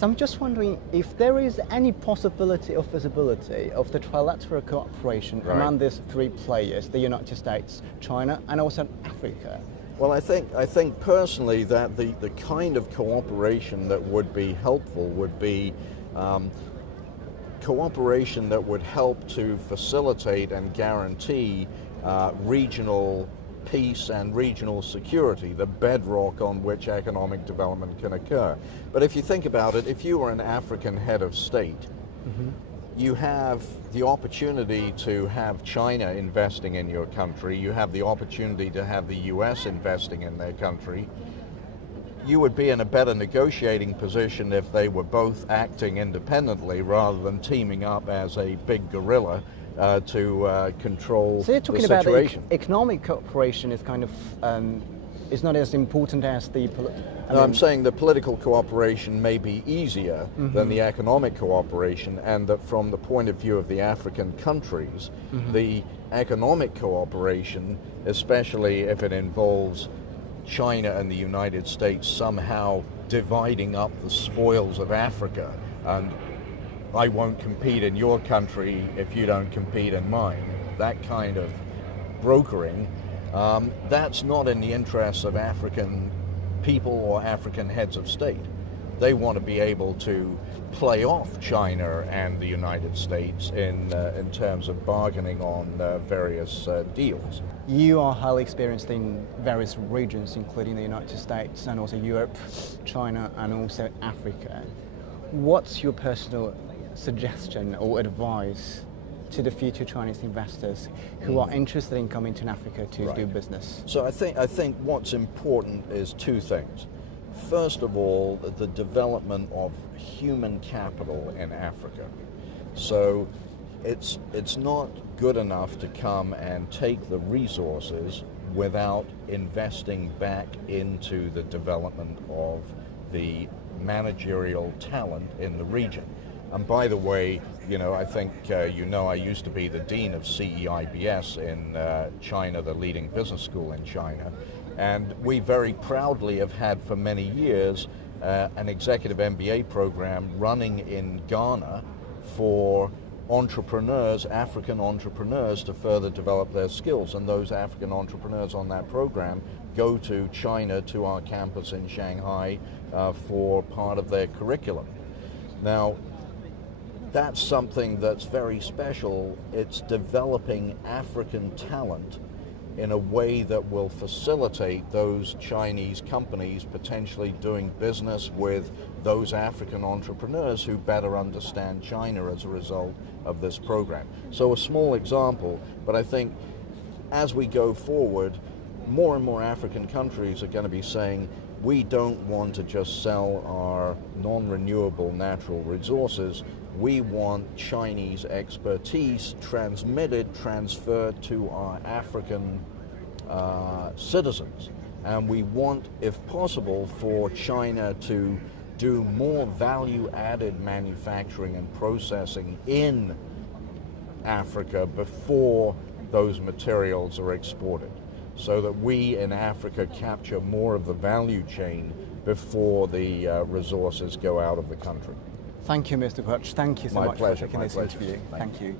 So I'm just wondering if there is any possibility or feasibility of the trilateral cooperation among these three players, the United States, China, and also Africa. Well, I think personally that the kind of cooperation that would be helpful would be cooperation that would help to facilitate and guarantee regional peace and regional security, the bedrock on which economic development can occur. But if you think about it, if you were an African head of state, you have the opportunity to have China investing in your country, you have the opportunity to have the US investing in their country. You would be in a better negotiating position if they were both acting independently rather than teaming up as a big gorilla to control the situation. So you're talking about the economic cooperation is kind of is not as important as the I'm saying the political cooperation may be easier than the economic cooperation, and that from the point of view of the African countries, the economic cooperation, especially if it involves China and the United States somehow dividing up the spoils of Africa, and I won't compete in your country if you don't compete in mine, that kind of brokering, that's not in the interests of African people or African heads of state. They want to be able to play off China and the United States in terms of bargaining on various deals. You are highly experienced in various regions, including the United States and also Europe, China, and also Africa. What's your personal suggestion or advice to the future Chinese investors who are interested in coming to Africa to do business? So I think what's important is two things. First of all, the development of human capital in Africa. So it's not good enough to come and take the resources without investing back into the development of the managerial talent in the region. And by the way, I think I used to be the dean of CEIBS in China, the leading business school in China. And we very proudly have had for many years an executive MBA program running in Ghana for entrepreneurs, African entrepreneurs, to further develop their skills. And those African entrepreneurs on that program go to China, to our campus in Shanghai, for part of their curriculum. Now, that's something that's very special. It's developing African talent in a way that will facilitate those Chinese companies potentially doing business with those African entrepreneurs who better understand China as a result of this program. So a small example, but I think as we go forward, more and more African countries are going to be saying, we don't want to just sell our non-renewable natural resources. We want Chinese expertise transferred to our African citizens. And we want, if possible, for China to do more value-added manufacturing and processing in Africa before those materials are exported, so that we in Africa capture more of the value chain before the resources go out of the country. Thank you, Mr. Quelch. Thank you so much for taking this interview. Thank you.